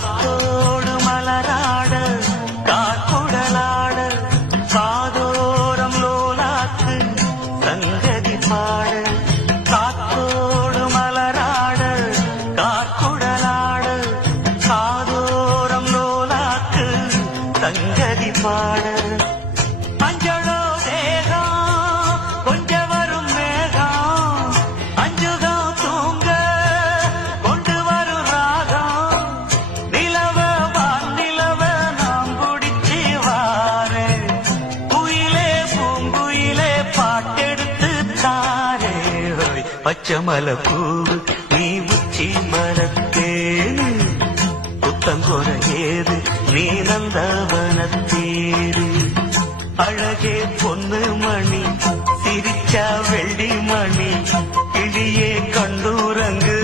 காத்தோடு மலராட காக்குடலாட காதோரம் லோலாக்கு சங்கதி பாட காத்தோடு மலராட காக்குடலாட காதோரம் லோலாக்கு சங்கதி பாட அஞ்சலோ தேகம் கொஞ்சம் வரும் மேகம் அஞ்சுகம் தூங்க கொண்டு வரும் ராகம் நிலவ வானிலவ நாம் குடிச்சு வாரே குயிலே பூங்குயிலே பாட்டெடுத்து தாரே பச்சைமலை பூவு நீ உச்சி மரத்தேனு புத்தங்கொர ஏது நீ நந்தவனத்தேரு அழகே பொன்னு மணி சிரிச்சா வெள்ளி மணி கிளியே கண்டூரங்கு